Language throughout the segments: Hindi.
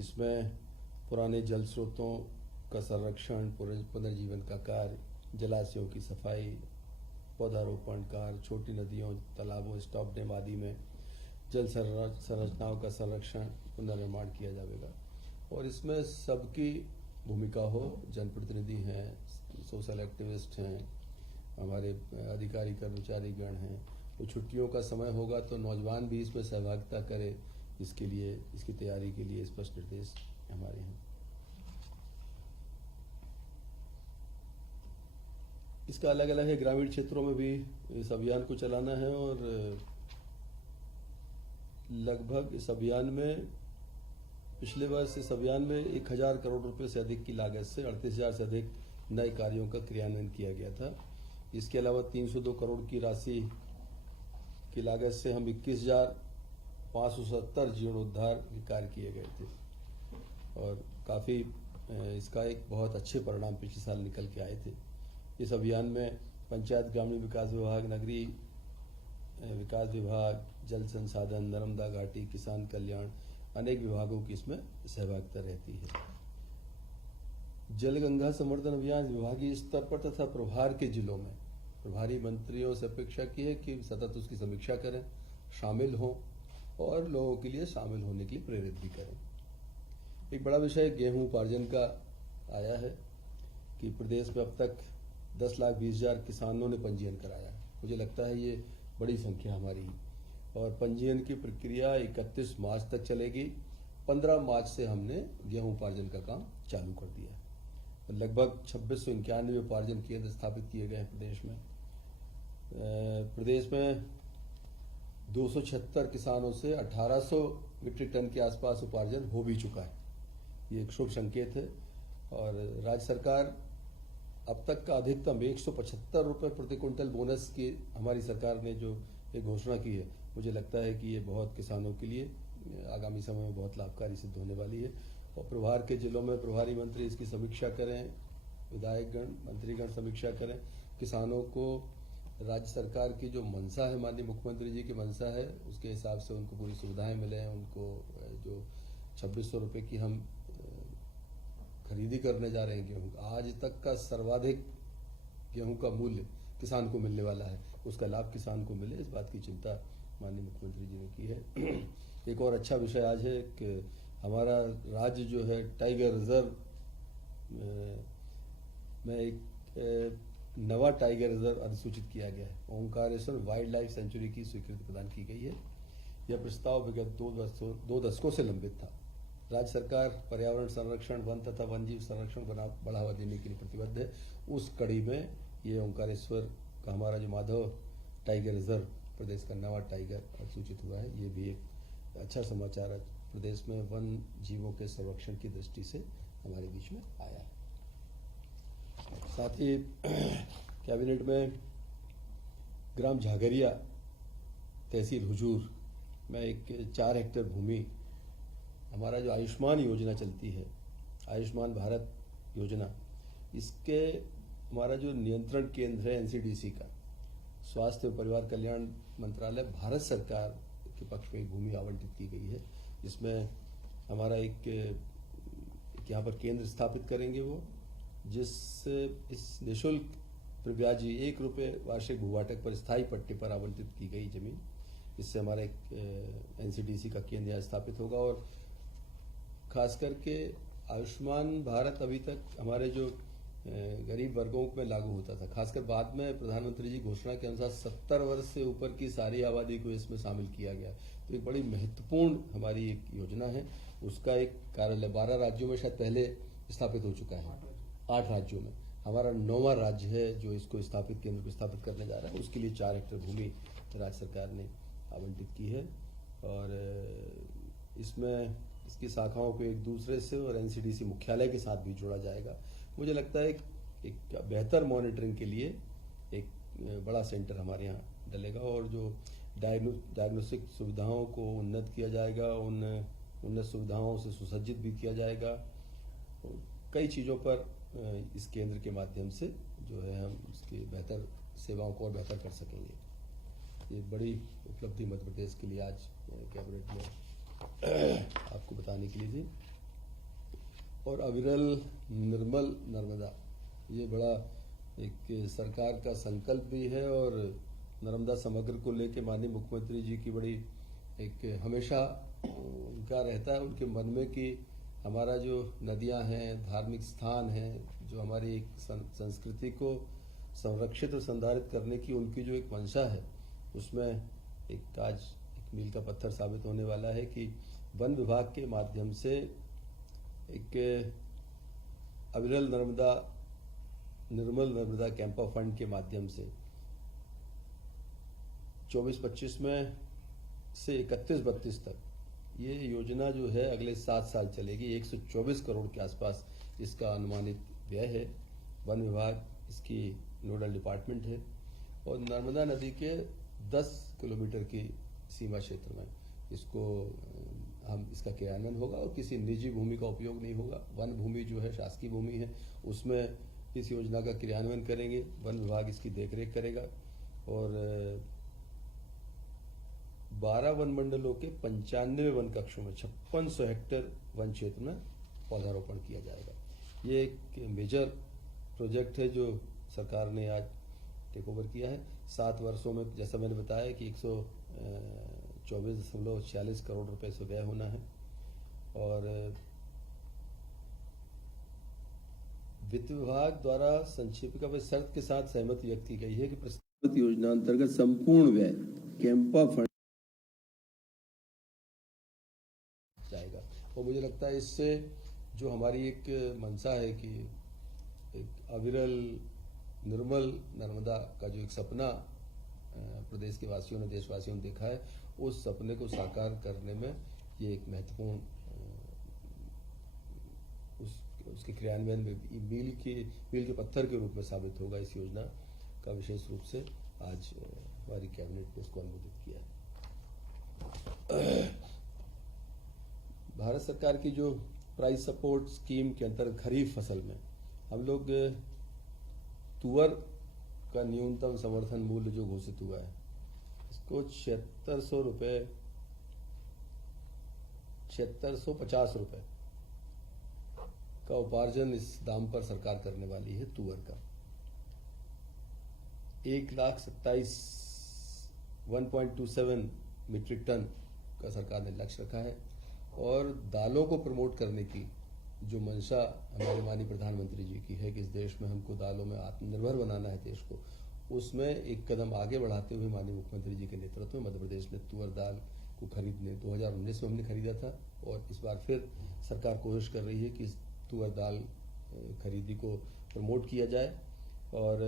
इसमें पुराने जल स्रोतों का संरक्षण, पुनर्जीवन का कार्य, जलाशयों की सफाई, पौधारोपण कार्य, छोटी नदियों, तालाबों, स्टॉप डैम आदि में जल संरचनाओं का संरक्षण, पुनर्निर्माण किया जाएगा। और इसमें सबकी भूमिका हो, जनप्रतिनिधि हैं, सोशल एक्टिविस्ट हैं, हमारे अधिकारी कर्मचारीगण हैं। तो छुट्टियों का समय होगा तो नौजवान भी इसमें सहभागिता करे, इसके लिए, इसकी तैयारी के लिए स्पष्ट निर्देश हमारे हैं। इसका अलग अलग है, ग्रामीण क्षेत्रों में भी इस अभियान को चलाना है और लगभग इस अभियान में पिछले वर्ष इस अभियान में 1000 करोड़ रुपए से अधिक की लागत से 38,000 से अधिक नए कार्यों का क्रियान्वयन किया गया था। इसके अलावा 302 करोड़ की राशि की लागत से हम 21,570 जीर्णोद्धार के कार्य किए गए थे और काफ़ी इसका एक बहुत अच्छे परिणाम पिछले साल निकल के आए थे। इस अभियान में पंचायत ग्रामीण विकास विभाग, नगरीय विकास विभाग, जल संसाधन, नर्मदा घाटी, किसान कल्याण, अनेक विभागों की इसमें सहभागिता रहती है। जल गंगा संवर्धन अभियान विभागीय स्तर पर तथा प्रभार के जिलों में प्रभारी मंत्रियों से अपेक्षा की है कि सतत उसकी समीक्षा करें, शामिल हों और लोगों के लिए शामिल होने के लिए प्रेरित भी करें। एक बड़ा विषय गेहूं उपार्जन का आया है कि प्रदेश में अब तक 10,20,000 किसानों ने पंजीयन कराया है। मुझे लगता है ये बड़ी संख्या हमारी, और पंजीयन की प्रक्रिया 31 मार्च तक चलेगी। 15 मार्च से हमने गेहूं उपार्जन का काम चालू कर दिया है। लगभग 2691 उपार्जन केंद्र स्थापित किए गए हैं प्रदेश में। प्रदेश में 276 किसानों से 1800 मीट्रिक टन के आसपास उपार्जन हो भी चुका है। ये एक शुभ संकेत है। और राज्य सरकार अब तक का अधिकतम 175 रुपये प्रति क्विंटल बोनस की हमारी सरकार ने जो एक घोषणा की है, मुझे लगता है कि ये बहुत किसानों के लिए आगामी समय में बहुत लाभकारी सिद्ध होने वाली है। और प्रभार के जिलों में प्रभारी मंत्री इसकी समीक्षा करें, विधायकगण, मंत्रीगण समीक्षा करें। किसानों को राज्य सरकार की जो मंशा है, माननीय मुख्यमंत्री जी की मंशा है, उसके हिसाब से उनको पूरी सुविधाएं मिलें। उनको जो 2600 रुपये की हम खरीदी करने जा रहे हैं गेहूँ, आज तक का सर्वाधिक गेहूं का मूल्य किसान को मिलने वाला है, उसका लाभ किसान को मिले, इस बात की चिंता माननीय मुख्यमंत्री जी ने की है। एक और अच्छा विषय आज है कि हमारा राज्य जो है टाइगर रिजर्व में एक नवा टाइगर रिजर्व अधिसूचित किया गया है। ओंकारेश्वर वाइल्ड लाइफ सेंचुरी की स्वीकृति प्रदान की गई है। यह प्रस्ताव विगत 2 दशकों से लंबित था। राज्य सरकार पर्यावरण संरक्षण, वन तथा वन्यजीव संरक्षण को बढ़ावा देने के लिए प्रतिबद्ध है। उस कड़ी में ये ओंकारेश्वर का हमारा जो माधव टाइगर रिजर्व, प्रदेश का नवा टाइगर अधिसूचित हुआ है। ये भी एक अच्छा समाचार है। प्रदेश में वन जीवों के संरक्षण की दृष्टि से हमारे बीच में आया है। साथ ही कैबिनेट में ग्राम झागरिया, तहसील हुजूर में एक 4 हेक्टेयर भूमि, हमारा जो आयुष्मान योजना चलती है, आयुष्मान भारत योजना, इसके हमारा जो नियंत्रण केंद्र है एनसीडीसी का, स्वास्थ्य एवं परिवार कल्याण मंत्रालय, भारत सरकार के पक्ष में भूमि आवंटित की गई है। जिसमें हमारा एक यहाँ पर केंद्र स्थापित करेंगे वो, जिससे इस निःशुल्क प्रव्याजी 1 रुपये वार्षिक भूभाटक पर स्थायी पट्टे पर आवंटित की गई जमीन, इससे हमारा एक एनसीडीसी का केंद्र यहाँ स्थापित होगा। और खास करके आयुष्मान भारत अभी तक हमारे जो गरीब वर्गों में लागू होता था, खासकर बाद में प्रधानमंत्री जी घोषणा के अनुसार 70 वर्ष से ऊपर की सारी आबादी को इसमें शामिल किया गया। तो एक बड़ी महत्वपूर्ण हमारी एक योजना है। उसका एक कार्यालय 12 राज्यों में शायद पहले स्थापित हो चुका है, 8 राज्यों में। हमारा 9वां राज्य है जो इसको स्थापित, केंद्र को स्थापित करने जा रहा है। उसके लिए 4 हेक्टेयर भूमि राज्य सरकार ने आवंटित की है। और इसमें इसकी शाखाओं को एक दूसरे से और एनसीडीसी मुख्यालय के साथ भी जोड़ा जाएगा। मुझे लगता है एक बेहतर मॉनिटरिंग के लिए एक बड़ा सेंटर हमारे यहाँ डलेगा और जो डायग्नोस्टिक सुविधाओं को उन्नत किया जाएगा, उन उन्नत सुविधाओं से सुसज्जित भी किया जाएगा। कई चीज़ों पर इस केंद्र के माध्यम से जो है हम इसकी बेहतर सेवाओं को और बेहतर कर सकेंगे। ये बड़ी उपलब्धि मध्य प्रदेश के लिए आज कैबिनेट में आपको बताने के लिए थी। और अविरल निर्मल नर्मदा, ये बड़ा एक सरकार का संकल्प भी है। और नर्मदा समग्र को लेके माननीय मुख्यमंत्री जी की बड़ी एक हमेशा उनका रहता है उनके मन में कि हमारा जो नदियां हैं, धार्मिक स्थान हैं, जो हमारी एक संस्कृति को संरक्षित और संधारित करने की उनकी जो एक मंशा है, उसमें एक आज एक मील का पत्थर साबित होने वाला है कि वन विभाग के माध्यम से एक अविरल नर्मदा निर्मल नर्मदा कैंपा फंड के माध्यम से 24-25 में से 31-32 तक ये योजना जो है अगले 7 साल चलेगी। 124 करोड़ के आसपास इसका अनुमानित व्यय है। वन विभाग इसकी नोडल डिपार्टमेंट है और नर्मदा नदी के 10 किलोमीटर की सीमा क्षेत्र में इसको हम इसका क्रियान्वयन होगा और किसी निजी भूमि का उपयोग नहीं होगा। वन भूमि जो है शासकीय भूमि है, उसमें इस योजना का क्रियान्वयन करेंगे। वन विभाग इसकी देखरेख करेगा और 12 वन मंडलों के 95 वन कक्षों में 5600 हेक्टेयर वन क्षेत्र में पौधारोपण किया जाएगा। ये एक मेजर प्रोजेक्ट है जो सरकार ने आज टेक ओवर किया है। 7 वर्षों में जैसा मैंने बताया कि 124.46 करोड़ रुपए से व्यय होना है और वित्त विभाग द्वारा संक्षेपिका में शर्त के साथ सहमति व्यक्त की गई है कि प्रस्तावित योजना अंतर्गत संपूर्ण व्यय कैंपा फंड जाएगा। और मुझे लगता है इससे जो हमारी एक मंशा है कि एक अविरल निर्मल नर्मदा का जो एक सपना प्रदेश के वासियों ने, देशवासियों ने देखा है, उस सपने को साकार करने में ये एक महत्वपूर्ण उसके क्रियान्वयन में मील के पत्थर के रूप में साबित होगा। इस योजना का विशेष रूप से आज हमारी कैबिनेट ने इसको अनुमोदित किया है। भारत सरकार की जो प्राइस सपोर्ट स्कीम के अंतर्गत खरीफ फसल में हम लोग तुअर का न्यूनतम समर्थन मूल्य जो घोषित हुआ है इसको 7650 रुपए का उपार्जन इस दाम पर सरकार करने वाली है। तुअर का 1,27,1.27 मीट्रिक टन का सरकार ने लक्ष्य रखा है। और दालों को प्रमोट करने की जो मंशा हमारे माननीय प्रधानमंत्री जी की है कि इस देश में हमको दालों में आत्मनिर्भर बनाना है देश को, उसमें एक कदम आगे बढ़ाते हुए माननीय मुख्यमंत्री जी के नेतृत्व में मध्य प्रदेश ने तुअर दाल को खरीदने 2019 में हमने खरीदा था और इस बार फिर सरकार कोशिश कर रही है कि तुअर दाल खरीदी को प्रमोट किया जाए। और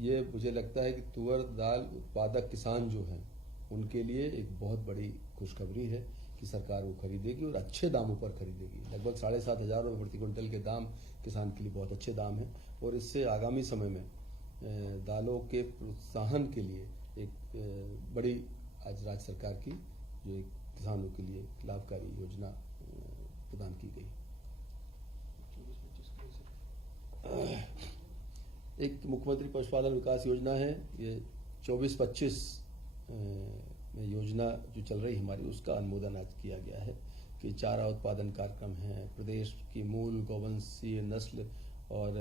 ये मुझे लगता है कि तुअर दाल उत्पादक किसान जो हैं उनके लिए एक बहुत बड़ी खुशखबरी है कि सरकार वो खरीदेगी और अच्छे दामों पर खरीदेगी। लगभग 7,500 रुपये प्रति क्विंटल के दाम किसान के लिए बहुत अच्छे दाम हैं और इससे आगामी समय में दालों के प्रोत्साहन के लिए एक बड़ी आज राज्य सरकार की जो एक किसानों के लिए लाभकारी योजना प्रदान की गई। एक मुख्यमंत्री पशुपालन विकास योजना है, ये 24-25 में योजना जो चल रही हमारी उसका अनुमोदन आज किया गया है कि चारा उत्पादन कार्यक्रम है, प्रदेश की मूल गौवंशीय नस्ल और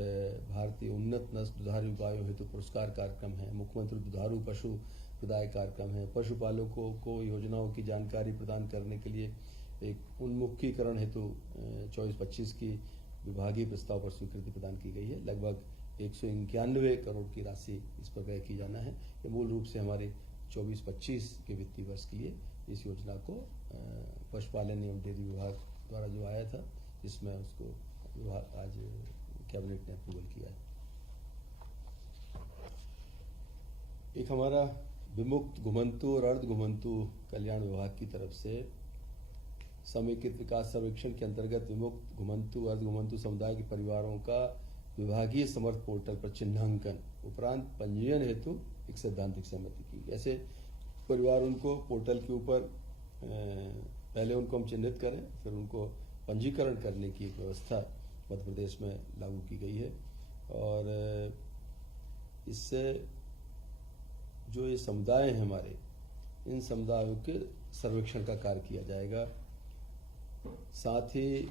भारतीय उन्नत नस्ल दुधारू गायों हेतु पुरस्कार कार्यक्रम है, मुख्यमंत्री दुधारू पशु प्रदाय कार्यक्रम है, पशुपालकों को योजनाओं की जानकारी प्रदान करने के लिए एक उन्मुखीकरण हेतु 24-25 की विभागीय प्रस्ताव पर स्वीकृति प्रदान की गई है। लगभग 191 करोड़ की राशि इस पर व्यय की जाना है। ये मूल रूप से हमारे 24-25 के वित्तीय वर्ष के लिए इस योजना को पशुपालन एवं डेयरी विभाग द्वारा जो आया था इसमें उसको विभाग आज कैबिनेट ने अप्रूवल किया है। एक हमारा विमुक्त घुमंतु और अर्ध घुमंतु कल्याण विभाग की तरफ से समेकित विकास सर्वेक्षण के अंतर्गत विमुक्त घुमंतु अर्ध घुमंतु समुदाय के परिवारों का विभागीय समर्थ पोर्टल पर चिन्हांकन उपरांत पंजीयन हेतु एक सैद्धांतिक सहमति की। ऐसे परिवार उनको पोर्टल के ऊपर पहले उनको हम चिन्हित करें, फिर उनको पंजीकरण करने की एक व्यवस्था मध्य प्रदेश में लागू की गई है। और इससे जो ये समुदाय हैं हमारे, इन समुदायों के सर्वेक्षण का कार्य किया जाएगा। साथ ही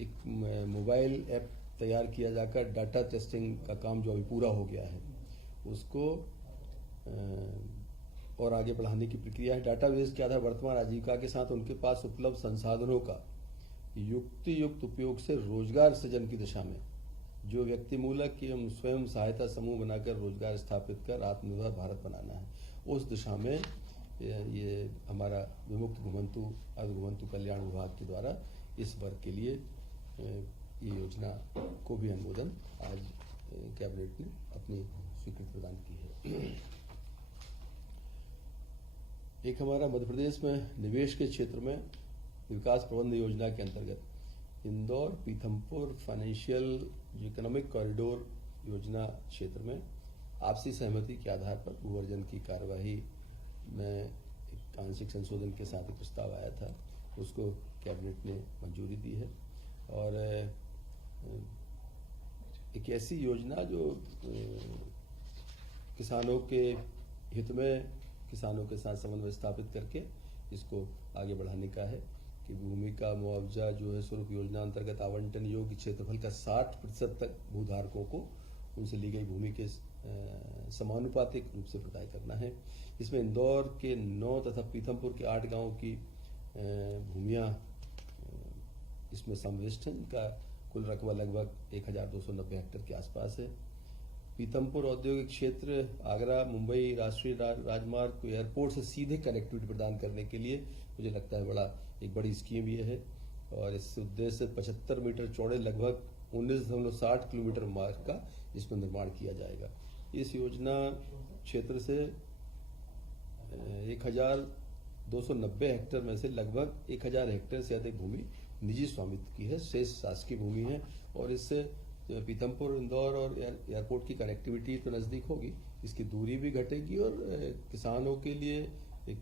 एक मोबाइल ऐप तैयार किया जाकर डाटा टेस्टिंग का काम जो अभी पूरा हो गया है उसको और आगे बढ़ाने की प्रक्रिया है। डाटाबेस के आधार वर्तमान आजीविका के साथ उनके पास उपलब्ध संसाधनों का युक्त उपयोग से रोजगार सृजन की दिशा में जो व्यक्ति मूलक एवं स्वयं सहायता समूह बनाकर रोजगार स्थापित कर आत्मनिर्भर भारत बनाना है, उस दिशा में ये हमारा विमुक्त घुमंतु अर्ध घुमंतु कल्याण विभाग के द्वारा इस वर्ग के लिए ये योजना को भी अनुमोदन आज कैबिनेट ने अपनी स्वीकृति प्रदान की है। एक हमारा मध्य प्रदेश में निवेश के क्षेत्र में विकास प्रबंध योजना के अंतर्गत Indore Pithampur financial economic corridor योजना क्षेत्र में आपसी सहमति के आधार पर भूअर्जन की कार्यवाही में एक आंशिक संशोधन के साथ एक प्रस्ताव आया था, उसको कैबिनेट ने मंजूरी दी है। और एक ऐसी योजना जो किसानों के हित में किसानों के साथ समन्वय स्थापित करके इसको आगे बढ़ाने का है कि भूमि का मुआवजा जो है स्वरूप योजना अंतर्गत आवंटन योग्य क्षेत्रफल का 60% तक भूधारकों को उनसे ली गई भूमि के समानुपातिक रूप से प्रदाय करना है। इसमें इंदौर के 9 तथा पीथमपुर के 8 गांवों की भूमियां इसमें समाविष्ट हैं, जिनका कुल रकबा लगभग 1290 हेक्टेयर के आसपास है। पीथमपुर औद्योगिक क्षेत्र आगरा मुंबई राष्ट्रीय राजमार्ग को एयरपोर्ट से सीधे कनेक्टिविटी प्रदान करने के लिए मुझे लगता है एक बड़ी स्कीम ये है। और इस उद्देश्य से 75 मीटर चौड़े लगभग 19.60 किलोमीटर मार्ग का इसमें निर्माण किया जाएगा। इस योजना क्षेत्र से 1290 हेक्टेयर में से लगभग 1000 हेक्टेयर से अधिक भूमि निजी स्वामित्व की है, शेष शासकीय भूमि है। और इससे पीथमपुर इंदौर और एयरपोर्ट की कनेक्टिविटी तो नज़दीक होगी, इसकी दूरी भी घटेगी और किसानों के लिए एक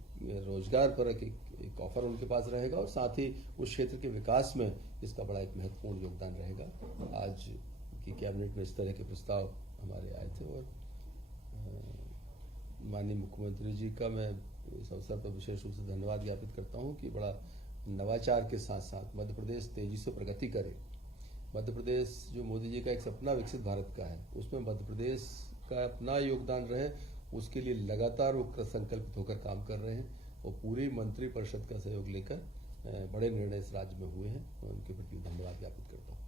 रोजगार परक एक ऑफर उनके पास रहेगा और साथ ही उस क्षेत्र के विकास में इसका बड़ा एक महत्वपूर्ण योगदान रहेगा। आज की कैबिनेट में इस तरह के प्रस्ताव हमारे आए थे और माननीय मुख्यमंत्री जी का मैं इस अवसर पर विशेष रूप से धन्यवाद ज्ञापित करता हूं कि बड़ा नवाचार के साथ साथ मध्य प्रदेश तेजी से प्रगति करे। मध्य प्रदेश जो मोदी जी का एक सपना विकसित भारत का है, उसमें मध्य प्रदेश का अपना योगदान रहे, उसके लिए लगातार वो संकल्पित होकर काम कर रहे हैं और पूरी मंत्रिपरिषद का सहयोग लेकर बड़े निर्णय इस राज्य में हुए हैं। मैं उनके प्रति धन्यवाद ज्ञापित करता हूँ।